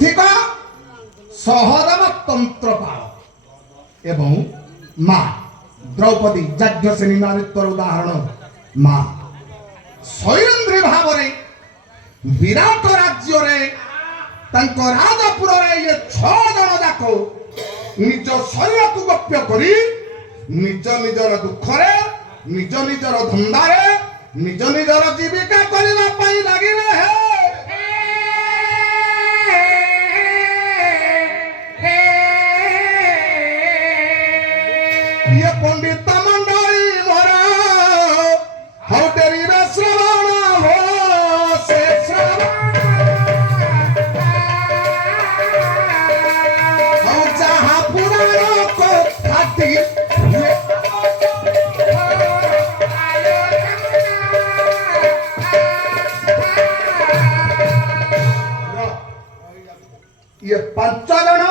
ठीक सहदेव तंत्रपाल एवं माँ द्रौपदी यज्ञसेनी नारीत्वर उदाहरण माँ स्वयंद्री भाव विराट राज्य राजपुर ये 6 जन जाक निज शरीर को गोप्य करी निज निजर दुखरे निज निजर धंदारे निज निजर जीविका करने लगिले है। ये पंडित मंडली मोरा हौटेरी रे श्रवण हो से श्रवण जहाँ पुराण को खाती ये 5 जन